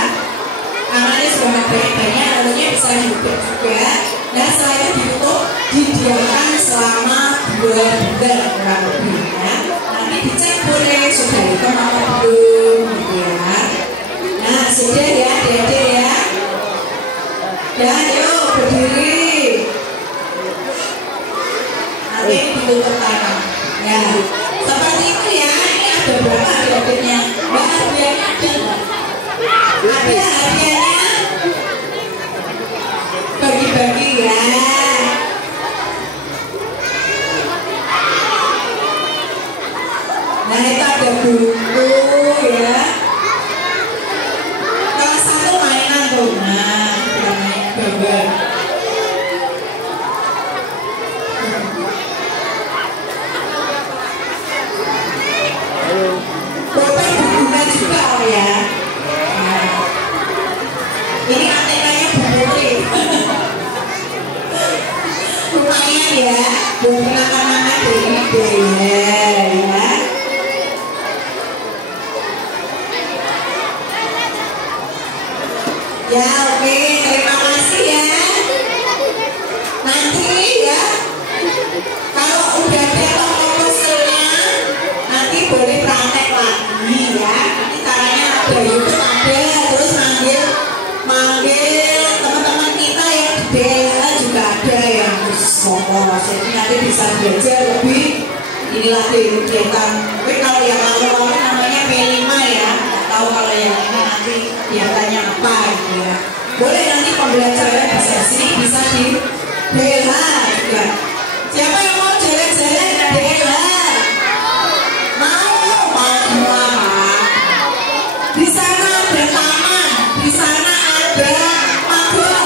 tanahnya sudah banyak-banyak, lalunya bisa dibuka juga. Nah setelah itu ditutup, didiamkan selama 2 bulan kurang lebih ya. Nanti dicek boleh sudah hitam atau belum gitu ya. Nah sudah ya adik-adik ya. Dan yuk berdiri. Nanti ditutup tanah ya. Seperti itu ya. Ini ada berapa adik-adiknya? Mbak hadiahnya ada nggak? Ada hadiahnya. Bagi-bagi ya. Nah itu ada buku ya. Kelas 1 mainan tuh. Nah mainan gambar. Bapak berguna juga ya. Nah, ini antenanya berdiri. Lumayan ya, buat kenang-kenangan dari ya. Ya oke, terima kasih ya. Nanti ya, kalau udah datang komposternya, nanti boleh praktek lagi ya. Nanti caranya ada YouTube ada, terus manggil teman-teman kita yang di DLH juga ada yang khusus. Jadi nanti bisa belajar lebih ini lagi kegiatan. Tapi kalau yang lalu-lalu namanya P5 ya, nggak tahu kalau yang ini nanti kegiatannya apa gitu ya. Boleh nanti pembelajaran di sesi bisa di DLH juga. Siapa yang mau jalan-jalan ke DLH? Mau semua. Di sana ada taman, di sana ada mabuk,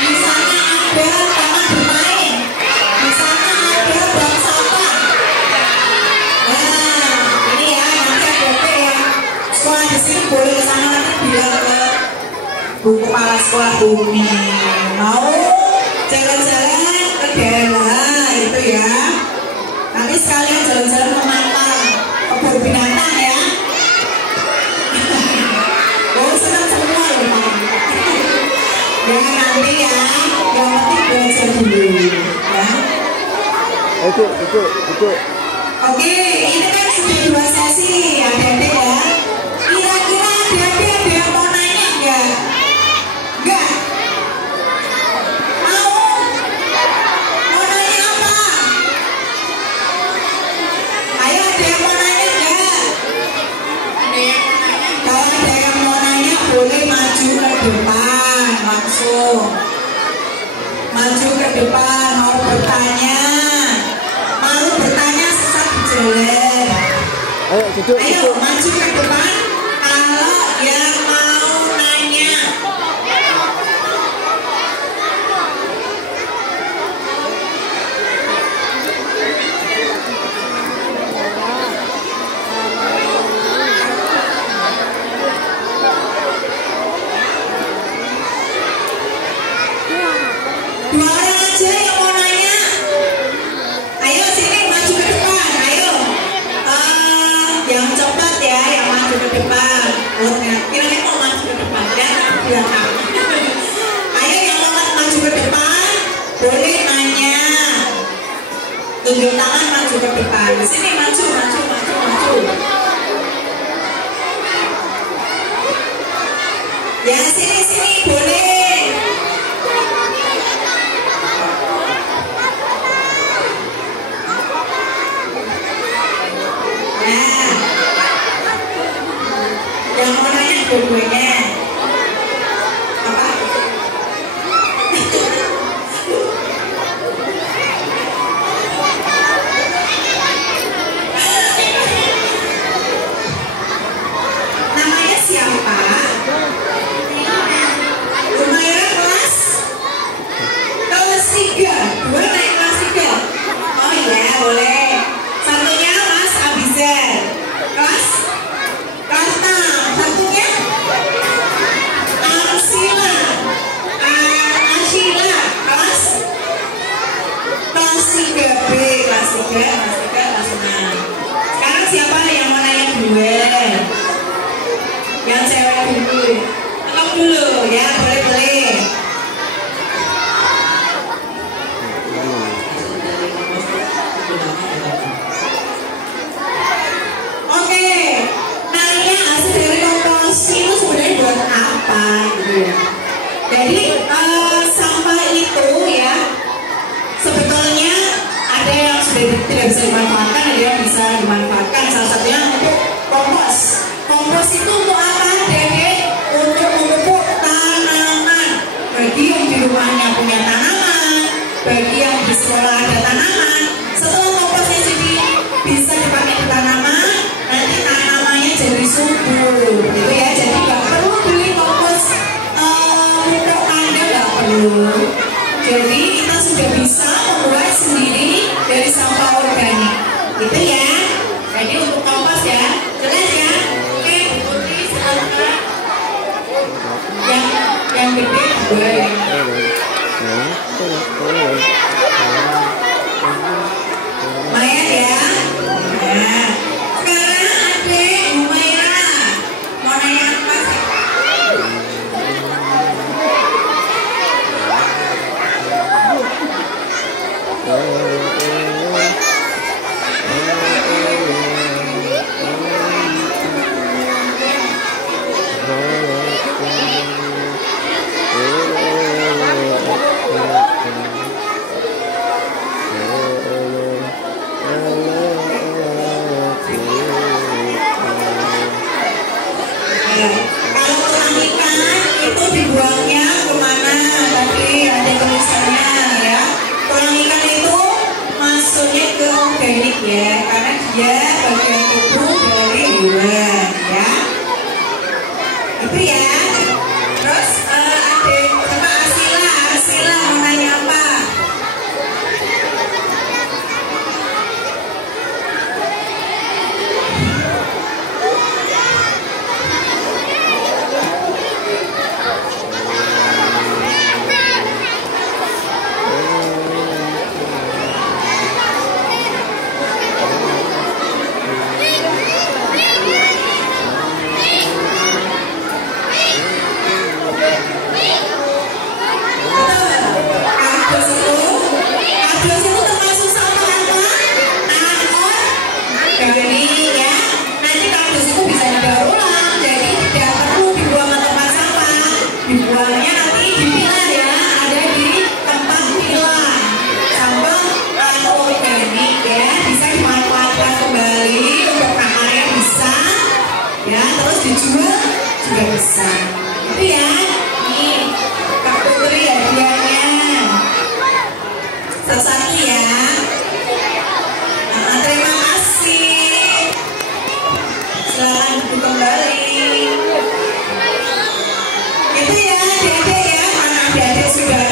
di sana ada taman bermain, di sana ada bank sampah. Nah, ini ya nanti ada yang sekolah di sini boleh ke sana, nanti bilang ke Bu Kepala Sekolah Bumi. Mau jalan-jalan ke daerah itu ya. Nanti sekalian jalan-jalan memantau kebun binatang ya. Oh senang semua loh Pak. Ya nanti ya, yang penting belajar dulu ya. Oke. Oke, ini kan sudah 2 sesi ya Dede ya. Kira-kira Dede ada yang mau nanya enggak? Enggak? Mau? Mau nanya apa? Ayo ada yang mau nanya enggak? Kalau ada yang mau nanya boleh maju ke depan langsung. Maju ke depan mau bertanya. Mau bertanya sesat di jalan. Ayo duduk. Maju ke depan kalau yang mau nanya. Dua orang aja yang mau nanya. Ayo sini maju ke depan. Ayo. Yang cepat ya, yang maju ke depan. Kira-kira mau maju ke depan ya? Belakang. Ayo yang mau maju ke depan, boleh nanya. Tunjuk tangan maju ke depan. Sini maju. Ya sini boleh. Nah, yang mau nanya dua-duanya. Apa? Namanya siapa? Lumayan kelas 3. Dua naik kelas 3. Oh iya boleh. Satunya Mas Abizar. Kelas 6. Satunya Arsila. Arsila. Kelas 3B. Kelas 6. Sekarang siapa yang mau nanya duluan? Yang cewek dulu. Angkat dulu ya, boleh. Oke, nanya hasil dari komposi itu sebenarnya buat apa gitu ya. Jadi sampah itu ya sebetulnya ada yang sudah tidak bisa dimanfaatkan, ada yang bisa dimanfaatkan. Salah satunya untuk kompos. Kompos itu untuk apa, Dede? Untuk memupuk tanaman. Bagi yang di rumahnya punya tanaman, bagi yang di sekolah ada tanaman, setelah komposnya jadi bisa dipakai di tanaman, nanti tanamannya jadi subur, gitu ya. Jadi nggak perlu beli kompos untuk Anda, nggak perlu. Jadi kita sudah bisa membuat sendiri dari sampah organik, gitu ya. Jadi untuk kompos ya, jelas ya. Oke, Putri silakan. Yang gede boleh. Lumayan ya. Nah, sekarang adik Humaira mau nanya apa sih? Kalau tulang ikan itu dibuangnya kemana? Tadi ada tulisannya ya. Tulang ikan itu masuknya ke organik ya, karena dia bagian tubuh dari hewan ya. Itu ya. Terus ada sama Arsila mau nanya apa? Dibuangnya nanti dipilah ya, ada di tempat pilah sampah organik ya, bisa dimanfaatkan kembali untuk prakarya bisa ya, terus dijual juga bisa. Itu ya, nih Kak Putri hadiahnya satu-satu ya. Terima kasih, silakan duduk kembali. Itu ya adik-adik ya, karena adik-adik sudah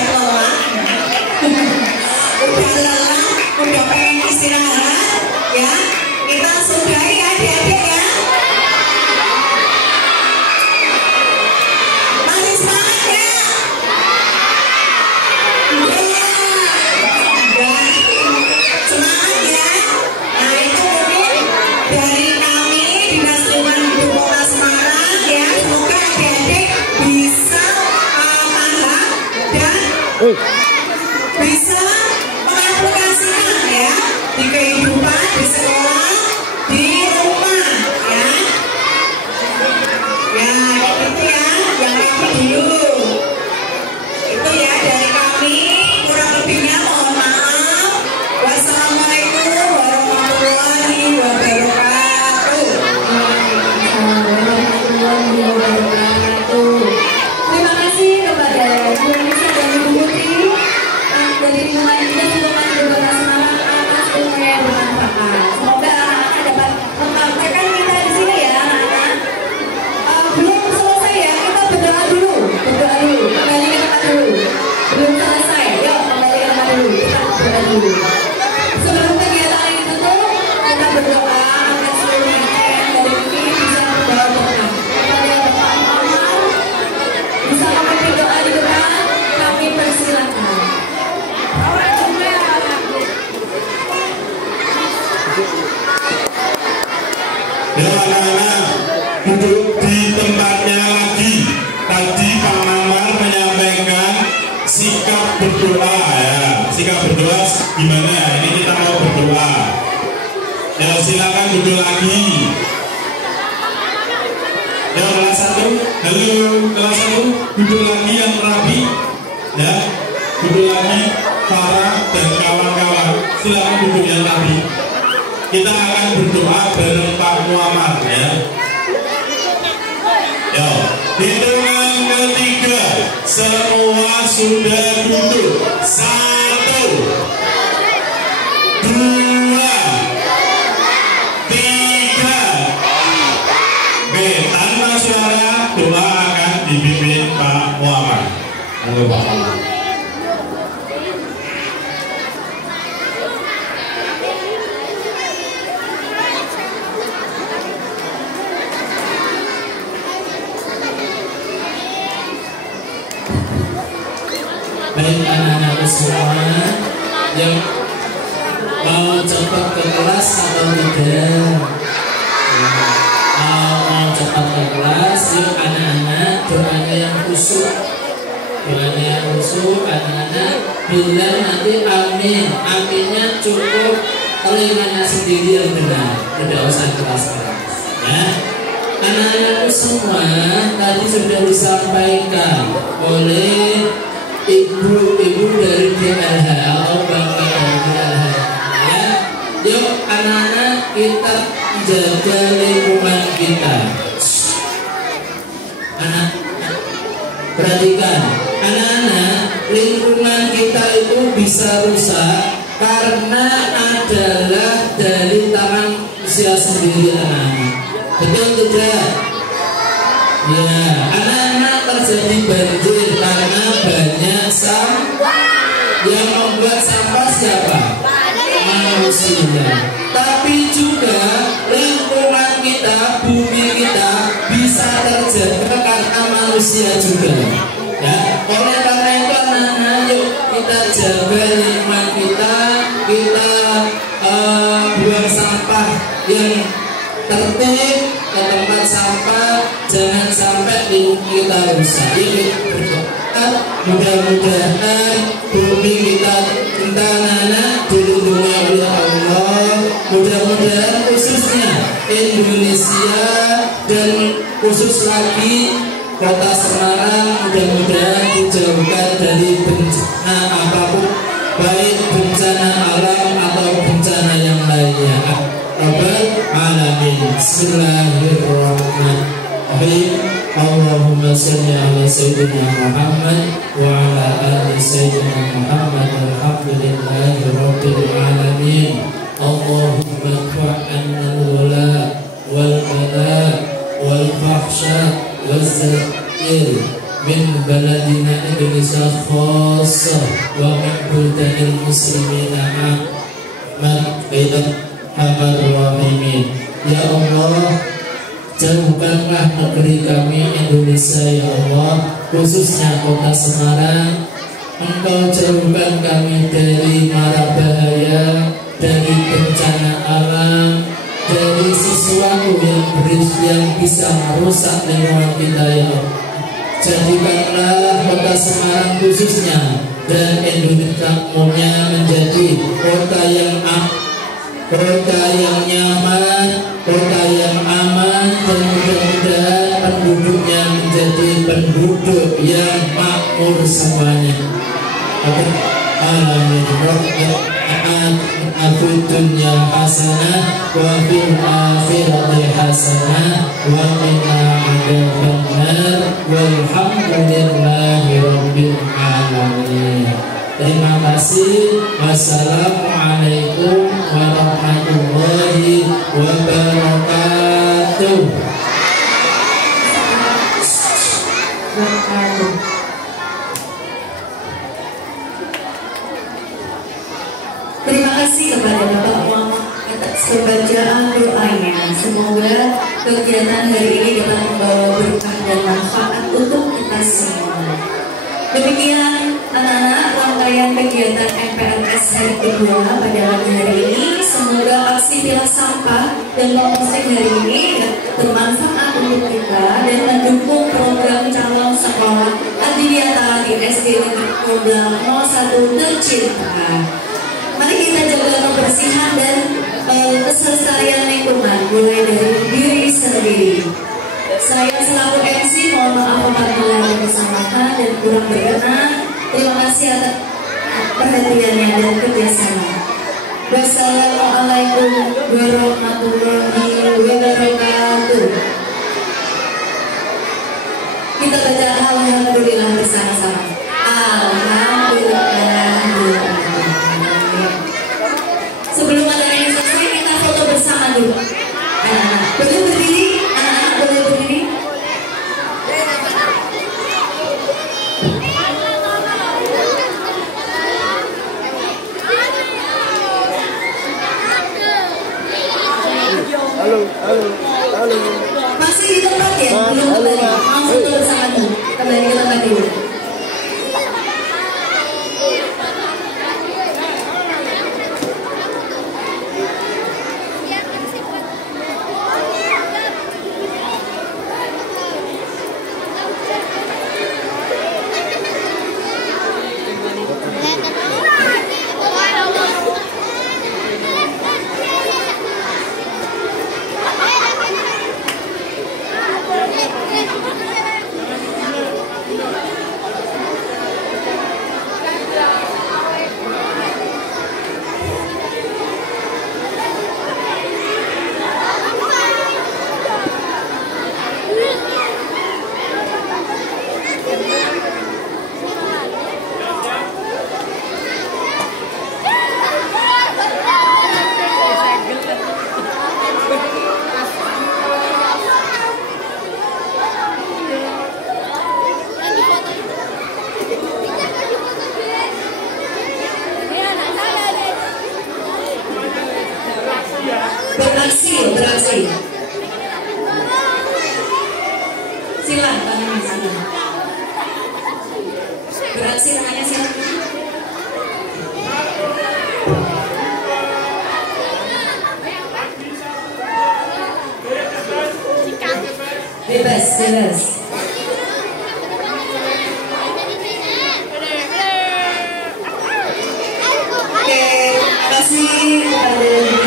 lelah udah pengen istirahat ya, kita sudahi adik-adik ya. Masih semangat ya? Semangat ya. Nah itu mungkin dari kami Dinas Lingkungan Hidup Kota Semarang ya, semoga adik-adik bisa paham dan bisa mengaplikasikan ya di kehidupan, di sekolah, di rumah ya. Ya itu ya yang rapi doa dulu. Sebelum kegiatan ini tutup, kita berdoa agar seluruh yang dari ini bisa membawa berkah. Kepada Bapak Muhammad, bisa memimpin doa di depan, kami persilakan. Ya anak-anak, duduk di tempatnya lagi. Tadi Pak Maman menyampaikan sikap berdoa ya. Sikap berdoa gimana? Ini kita mau berdoa. Ya silakan duduk lagi. Ya kelas 1, halo kelas 1, duduk lagi yang rapi. Ya, duduk lagi Farah dan kawan-kawan. Silakan duduk yang rapi. Kita akan berdoa bareng Pak Muhammad ya. Yo, hitungan ketiga, semua sudah duduk. 1, 2, 3. Oke, tanpa suara doa akan dipimpin Pak Muhammad. Halo Pak Muhammad. Baik anak-anak semua yang mau cepat ke kelas atau tidak? Mau cepat ke kelas, yuk anak-anak doanya yang khusyuk. Doanya yang khusyuk anak-anak bilang nanti amin. Aminnya cukup telinganya sendiri yang benar, tidak usah keras-keras ya. Anak-anakku semua tadi sudah disampaikan oleh ibu-ibu dari DLH atau bapak dari DLH ya. Yuk anak-anak kita jaga lingkungan kita. Anak perhatikan anak-anak, lingkungan kita itu bisa rusak karena adalah dari tangan manusia sendiri anak-anak. Betul tidak? Ya, anak-anak terjadi banjir karena banyak sampah. Yang membuat sampah siapa? Manusia. Tapi juga lingkungan kita, bumi kita bisa terjaga karena manusia juga. Ya, oleh karena itu anak-anak, yuk kita jaga lingkungan kita, kita buang sampah yang tertib ke tempat sampah, jangan sampai lingkungan kita rusak. Ini berdoa mudah-mudahan bumi kita cinta anak dilindungi oleh Allah. Mudah-mudahan khususnya Indonesia dan khusus lagi Kota Semarang mudah-mudahan dijauhkan dari bencana apapun, baik bencana alam atau bencana yang lainnya. Rabbal alamin. Bismillahirrahmanirrahim. Allahumma shalli ala sayyidina Muhammad wa ala ali sayyidina Muhammad. Alhamdulillahi rabbil alamin. Allahumma fa'anna al-wala wal bala wal fahsya wal zair min baladina Indonesia khassah wa min buldanil muslimina amat Bismillahirrahmanirrahim. Ya Allah, jauhkanlah negeri kami Indonesia ya Allah, khususnya Kota Semarang. Engkau jauhkan kami dari mara bahaya, dari bencana alam, dari sesuatu yang bisa merusak lingkungan kita ya Allah. Jadikanlah Kota Semarang khususnya dan Indonesia umumnya menjadi kota yang nyaman, kota yang aman, dan mudah-mudahan penduduknya menjadi penduduk yang makmur semuanya. Amin. Rabbana fid dunya hasanah wa fil akhirati hasanah wa qina adzabannar walhamdulillahi rabbil alamin. Terima kasih. Wassalamualaikum warahmatullahi wabarakatuh. Terima kasih kepada Bapak Muhammad atas pembacaan doanya. Semoga kegiatan hari ini dapat membawa berkah dan manfaat untuk kita semua. Demikian anak-anak rangkaian kegiatan MPLS hari kedua pada pagi hari ini. Semoga aksi pilah sampah dan komposting hari ini bermanfaat untuk kita dan mendukung program calon sekolah Adiwiyata di SD Negeri Kodam 01 tercinta. Mari kita jaga kebersihan dan keselesaian lingkungan mulai dari diri sendiri. Saya selaku MC mohon maaf apabila ada kesalahan dan kurang berkenan. Terima kasih atas perhatiannya dan kerjasama. Wassalamualaikum warahmatullahi wabarakatuh. Kita baca alhamdulillah bersama-sama. Alhamdulillah. Sebelum acara ini selesai, kita foto bersama dulu. Anak-anak boleh berdiri, anak-anak boleh berdiri. Halo. Masih di tempat ya? Belum kembali. Mau foto bersama dulu. Kembali ke tempat dulu. Beraksi. Silang tangannya silang. Beraksi tangannya silang. Bebas. Oke, terima kasih kepada